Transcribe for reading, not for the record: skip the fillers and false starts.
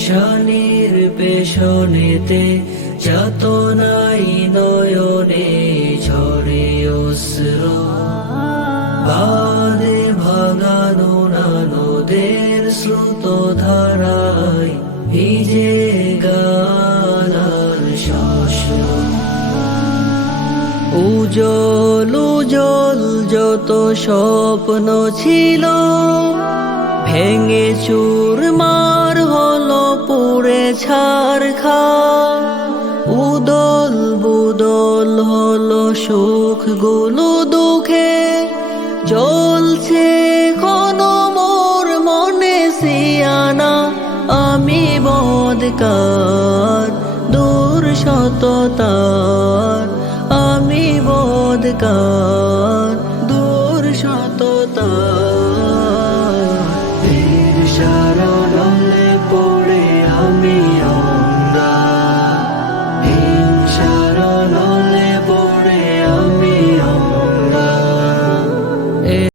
পেরেশানির পেছনেতে যাতনাই নয়নে ঝরে অশ্রু বাদে ভাঙানো না নদের স্রোত ধারায় ভিজে গালার শ্মশ্রু উজ্জ্বল উজ্জ্বল যত স্বপ্ন ছিল ভেঙে চুরমার হলো পুড়ে ছারখার উদল বুদল হলো সুখগুলো দুঃখে জ্বলছে কোনো মোর মনে সিয়ানা আমি বদকার দূর সততার আমি বদকার দূর সততার